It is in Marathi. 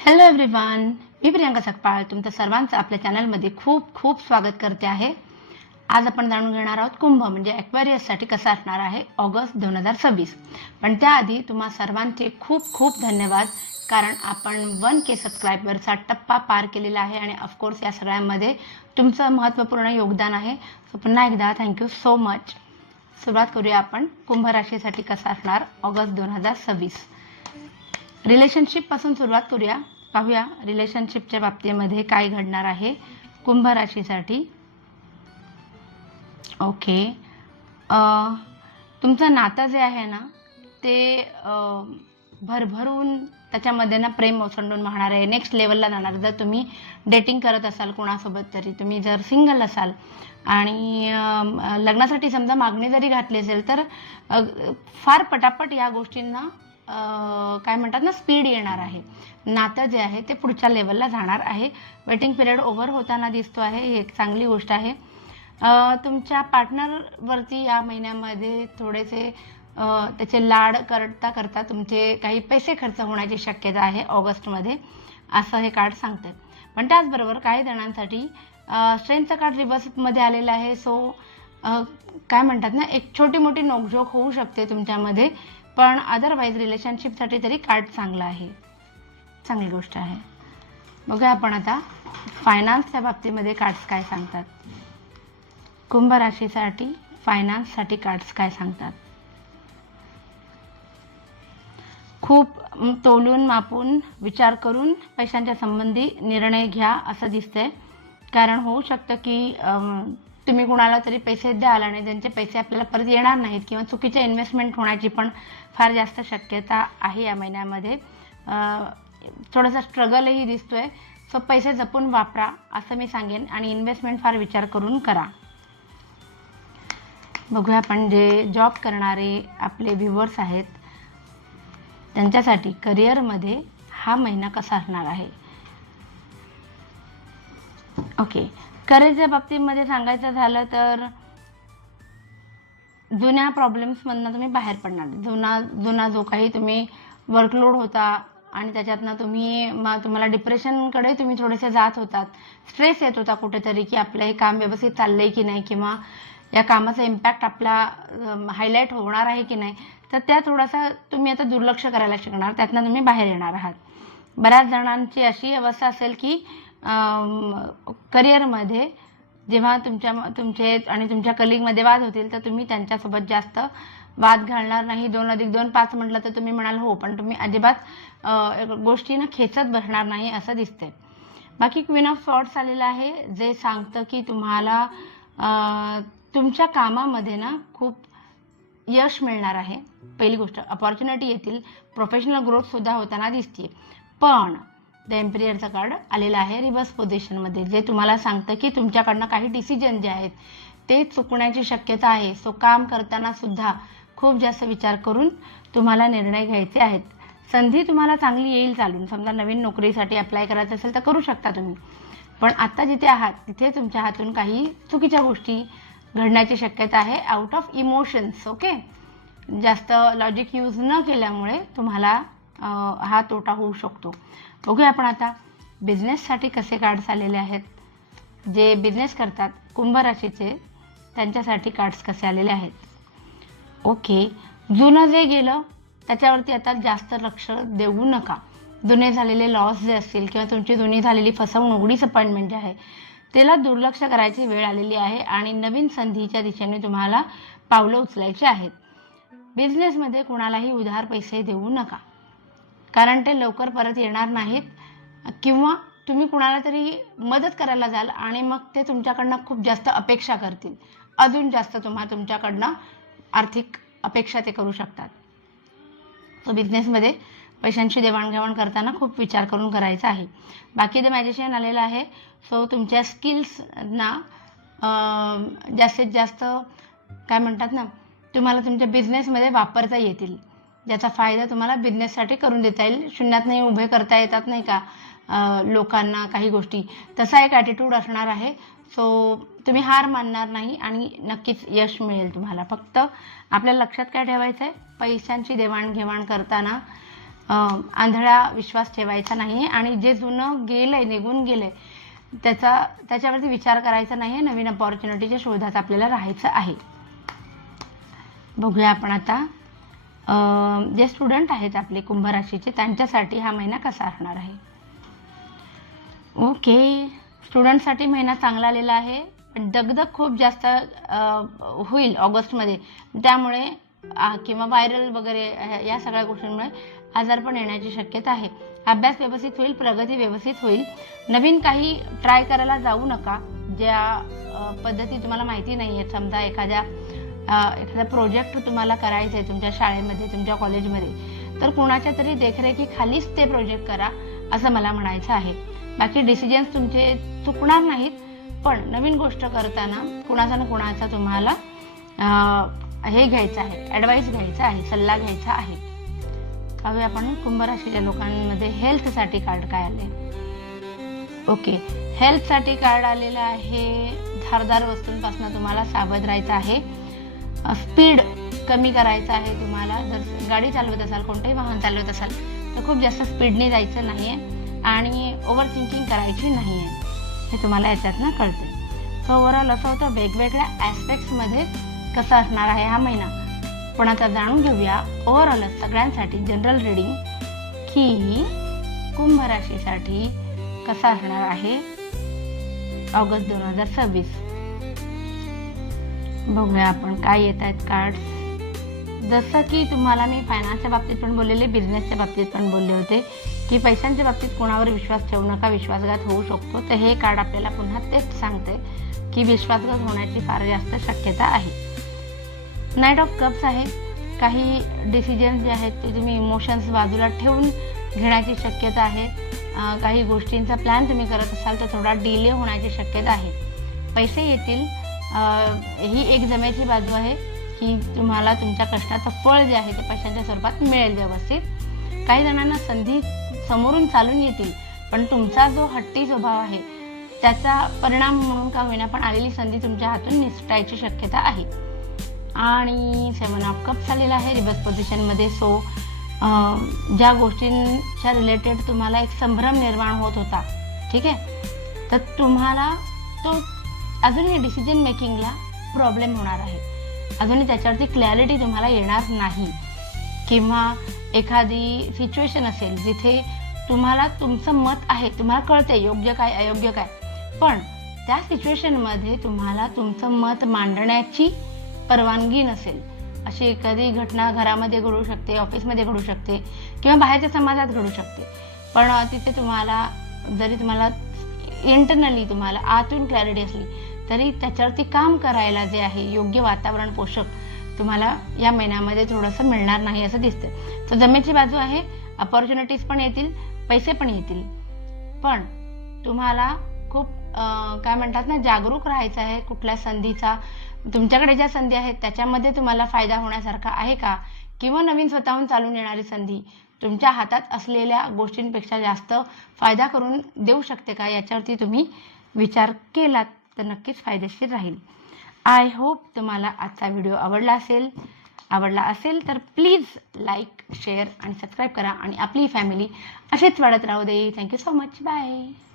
हॅलो एव्हरीवन, मी प्रियांका सकपाळ तुमचं सर्वांचं आपल्या चॅनलमध्ये खूप खूप स्वागत करते आहे। आज आपण जाणून घेणार आहोत कुंभ म्हणजे ॲक्वेरियससाठी कसा असणार आहे ऑगस्ट 2026। पण त्याआधी तुम्हा सर्वांचे खूप खूप धन्यवाद, कारण आपण 1K सबस्क्रायबरचा टप्पा पार केलेला आहे आणि ऑफकोर्स या सगळ्यांमध्ये तुमचं महत्त्वपूर्ण योगदान आहे। सो पुन्हा एकदा थँक्यू सो मच। सुरुवात करूया आपण कुंभ राशीसाठी कसा असणार ऑगस्ट 2026। रिलेशनशिप पासून सुरुवात करूया। पाहूया रिलेशनशिपच्या बाबतीमध्ये काय घडणार आहे कुंभ राशीसाठी। ओके, तुमचं नातं जे आहे ना ते भरभरून त्याच्यामध्ये ना प्रेम ओसंडून वाहणार आहे, नेक्स्ट लेवलला जाणार। जर तुम्ही डेटिंग करत असाल कोणासोबत तरी, तुम्ही जर सिंगल असाल आणि लग्नासाठी समजा मागणी जरी घातली असेल तर फार पटापट या गोष्टींना काय म्हणतात ना स्पीड येणार आहे। नातं जे आहे ते पुढच्या लेवलला जाणार आहे। वेटिंग पिरियड ओव्हर होताना दिसतो आहे, ही एक चांगली गोष्ट आहे। तुमच्या पार्टनरवरती या महिन्यामध्ये थोडेसे त्याचे लाड करता करता तुमचे काही पैसे खर्च होण्याची शक्यता आहे ऑगस्टमध्ये, असं हे कार्ड सांगतात। पण त्याचबरोबर काही जणांसाठी स्ट्रेंथचं कार्ड रिव्हर्समध्ये आलेलं आहे। सो काय म्हणतात ना एक छोटी मोठी नोकझोक होऊ शकते तुमच्यामध्ये, पण अदरवाईज रिलेशनशिपसाठी तरी कार्ड चांगला आहे, चांगली गोष्ट आहे। बघूया आपण आता फायनान्सच्या बाबतीमध्ये कार्ड्स काय सांगतात। कुंभ राशीसाठी फायनान्ससाठी कार्ड्स काय सांगतात। खूप तोलून मापून विचार करून पैशांच्या संबंधी निर्णय घ्या असं दिसतंय, कारण होऊ शकतं की तुम्ही कुणाला तरी पैसे द्याल आणि त्यांचे पैसे आपल्याला परत येणार नाहीत किंवा चुकीचे इन्व्हेस्टमेंट होण्याची पण फार जास्त शक्यता आहे या महिन्यामध्ये। थोडासा स्ट्रगलही दिसतोय। सो पैसे जपून वापरा असं मी सांगेन आणि इन्व्हेस्टमेंट फार विचार करून करा। बघूया आपण जे जॉब करणारे आपले व्ह्यूअर्स आहेत त्यांच्यासाठी करिअरमध्ये हा महिना कसा असणार आहे। ओके, करिअरच्या बाबतीमध्ये सांगायचं झालं तर जुन्या प्रॉब्लेम्समधनं तुम्ही बाहेर पडणार। जुना जो काही तुम्ही वर्कलोड होता आणि त्याच्यातनं तुम्हाला डिप्रेशनकडे तुम्ही थोडेसे जात होतात, स्ट्रेस येत होता कुठेतरी की आपलं हे काम व्यवस्थित चाललंय की नाही किंवा या कामाचा इम्पॅक्ट आपला हायलाईट होणार आहे की नाही, तर त्या थोडासा तुम्ही आता दुर्लक्ष करायला शिकणार, त्यातनं तुम्ही बाहेर येणार आहात। बऱ्याच जणांची अशी अवस्था असेल की करिअरमध्ये जेव्हा तुमचे आणि तुमच्या कलिगमध्ये वाद होतील तर तुम्ही त्यांच्यासोबत जास्त वाद घालणार नाही। 2+2 5 म्हटलं तर तुम्ही म्हणाल हो, पण तुम्ही अजिबात गोष्टींना खेचत बसणार नाही असं दिसतंय। बाकी क्वीन ऑफ सॉर्ड्स आलेलं आहे, जे सांगतं की तुम्हाला तुमच्या कामामध्ये ना खूप यश मिळणार आहे। पहिली गोष्ट, अपॉर्च्युनिटी येतील, प्रोफेशनल ग्रोथसुद्धा होताना दिसते। पण द एम्पिरियरचा कार्ड आलेला आहे रिव्हर्स पोझिशनमध्ये, जे तुम्हाला सांगतं की तुमच्याकडनं काही डिसिजन जे आहेत ते चुकण्याची शक्यता आहे। सो काम करताना सुद्धा खूप जास्त विचार करून तुम्हाला निर्णय घ्यायचे आहेत। संधी तुम्हाला चांगली येईल चालून, समजा नवीन नोकरीसाठी अप्लाय करायचं असेल तर करू शकता तुम्ही, पण आता जिथे आहात तिथे तुमच्या हातून काही चुकीच्या गोष्टी घडण्याची शक्यता आहे आउट ऑफ इमोशन्स। ओके, जास्त लॉजिक यूज न केल्यामुळे तुम्हाला हा तोटा होऊ शकतो। बघूया आपण आता बिझनेससाठी कसे कार्ड्स आलेले आहेत। जे बिझनेस करतात कुंभ राशीचे त्यांच्यासाठी कार्ड्स कसे आलेले आहेत। ओके, जुनं जे गेलं त्याच्यावरती आता जास्त लक्ष देऊ नका। जुने झालेले लॉस जे असतील किंवा तुमची जुनी झालेली फसवणूक, डिसअपॉइंटमेंट जे आहे त्याला दुर्लक्ष करायची वेळ आलेली आहे आणि नवीन संधीच्या दिशेने तुम्हाला पावलं उचलायची आहेत। बिझनेसमध्ये कुणालाही उधार पैसे देऊ नका, कारण ते लवकर परत येणार नाहीत, किंवा तुम्ही कुणाला तरी मदत करायला जाल आणि मग ते तुमच्याकडनं खूप जास्त अपेक्षा करतील, अजून जास्त तुमच्याकडनं आर्थिक अपेक्षा ते करू शकतात। सो बिझनेसमध्ये पैशांची देवाणघेवाण करताना खूप विचार करून करायचा आहे। बाकी द मॅजिशियन आलेला आहे। सो तुमच्या स्किल्सना जास्तीत जास्त काय म्हणतात ना तुम्हाला तुमच्या बिझनेसमध्ये वापरता येतील, ज्याचा फायदा तुम्हाला बिझनेससाठी करून देता येईल। शून्यात नाही उभे करता येतात नाही का लोकांना काही गोष्टी, तसा एक ॲटिट्यूड असणार आहे। सो तुम्ही हार मानणार नाही आणि नक्कीच यश मिळेल तुम्हाला। फक्त आपल्या लक्षात काय ठेवायचं आहे, पैशांची देवाणघेवाण करताना आंधळा विश्वास ठेवायचा नाही आहे आणि जे जुनं गेलं आहे, निघून गेलं आहे, त्याच्यावरती विचार करायचा नाही आहे. नवीन अपॉर्च्युनिटीच्या शोधात आपल्याला राहायचं आहे. बघूया आपण आता जे स्टुडंट आहेत आपले कुंभ राशीचे, त्यांच्यासाठी हा महिना कसा असणार आहे. ओके, स्टुडंटसाठी महिना चांगला आलेला आहे, पण दगदग खूप जास्त होईल ऑगस्टमध्ये. त्यामुळे किंवा व्हायरल वगैरे या सगळ्या गोष्टींमुळे आजारपण येण्याची शक्यता आहे. अभ्यास व्यवस्थित होईल, प्रगती व्यवस्थित होईल. नवीन काही ट्राय करायला जाऊ नका ज्या पद्धती तुम्हाला माहिती नाही आहेत. समजा एखादा प्रोजेक्ट तुम्हाला करायचं आहे तुमच्या शाळेमध्ये, तुमच्या कॉलेजमध्ये, तर कुणाच्या तरी देखरेखीखालीच ते प्रोजेक्ट करा असं मला म्हणायचं आहे. बाकी डिसिजन्स तुमचे चुकणार नाहीत, पण नवीन गोष्ट करताना कुणाचा ना कुणाचा तुम्हाला हे घ्यायचं आहे, ॲडवाईस घ्यायचा आहे, सल्ला घ्यायचा आहे. पाहूया आपण कुंभ राशीच्या लोकांमध्ये हेल्थसाठी कार्ड काय आले. ओके, हेल्थसाठी कार्ड आलेलं आहे. धारदार वस्तूंपासून तुम्हाला सावध राहायचं आहे. स्पीड कमी करायचं आहे तुम्हाला. जर गाडी चालवत असाल, कोणतंही वाहन चालवत असाल, तर खूप जास्त स्पीडने जायचं नाही आहे आणि ओव्हर थिंकिंग करायची नाही आहे, हे तुम्हाला याच्यातनं कळते. सो ओव्हरऑल असं होतं वेगवेगळ्या ॲस्पेक्ट्समध्ये कसा असणार आहे हा महिना. पण आता जाणून घेऊया ओव्हरऑलच सगळ्यांसाठी जनरल रीडिंग की कुंभ राशीसाठी कसा असणार आहे ऑगस्ट 2026. बघूया आपण काय येत आहेत कार्ड्स. जसं की तुम्हाला मी फायनान्सच्या बाबतीत पण बोललेले, बिझनेसच्या बाबतीत पण बोलले होते की पैशांच्या बाबतीत कोणावर विश्वास ठेवू नका, विश्वासघात होऊ शकतो. तर हे कार्ड आपल्याला पुन्हा तेच सांगते की विश्वासघात होण्याची फार जास्त शक्यता आहे. नाईट ऑफ कप्स आहे. काही डिसिजन्स जे आहेत ते तुम्ही इमोशन्स बाजूला ठेवून घेण्याची शक्यता आहे. काही गोष्टींचा प्लॅन तुम्ही करत असाल तर थोडा डिले होण्याची शक्यता आहे. पैसे येतील, ही एक जमेची बाजू आहे की तुम्हाला तुमच्या कष्टाचं फळ जे आहे ते पैशांच्या स्वरूपात मिळेल व्यवस्थित. काही जणांना संधी समोरून चालून येतील, पण तुमचा जो हट्टी स्वभाव आहे त्याचा परिणाम म्हणून का होईना पण आलेली संधी तुमच्या हातून निसटायची शक्यता आहे. आणि 7 ऑफ कप्स आलेला आहे रिवर्स पोझिशनमध्ये. सो ज्या गोष्टींच्या रिलेटेड तुम्हाला एक संभ्रम निर्माण होत होता, ठीक आहे, तर तुम्हाला तो अजूनही डिसिजन मेकिंगला प्रॉब्लेम होणार आहे. अजूनही त्याच्यावरती क्लॅरिटी तुम्हाला येणार नाही. किंवा एखादी सिच्युएशन असेल जिथे तुम्हाला तुमचं मत आहे, तुम्हाला कळते योग्य काय अयोग्य काय, पण त्या सिच्युएशनमध्ये तुम्हाला तुमचं मत मांडण्याची परवानगी नसेल. अशी एखादी घटना घरामध्ये घडू शकते, ऑफिसमध्ये घडू शकते किंवा बाहेरच्या समाजात घडू शकते. पण तिथे तुम्हाला जरी तुम्हाला इंटरनली तुम्हाला आतून क्लॅरिटी असली तरी त्याच्यावरती काम करायला जे आहे योग्य वातावरण पोषक तुम्हाला या महिन्यामध्ये थोडंसं मिळणार नाही असं दिसतं. तर जमेची बाजू आहे. अपॉर्च्युनिटीज पण येतील, पैसे पण येतील, पण तुम्हाला खूप काय म्हणतात ना, जागरूक राहायचं आहे. कुठल्या संधीचा, तुमच्याकडे ज्या संधी आहेत त्याच्यामध्ये तुम्हाला फायदा होण्यासारखा आहे का, किंवा नवीन स्वतःहून चालून येणारी संधी तुमच्या हातात असलेल्या गोष्टींपेक्षा जास्त फायदा करून देऊ शकते का, याच्यावरती तुम्ही विचार केलात तर नक्कीच फायदेशीर राहील. आय होप तुम्हाला आजचा व्हिडिओ आवडला असेल तर प्लीज लाईक, शेअर आणि सबस्क्राईब करा आणि आपली फॅमिली अशीच वाढत राहू दे. Thank you so much. बाय.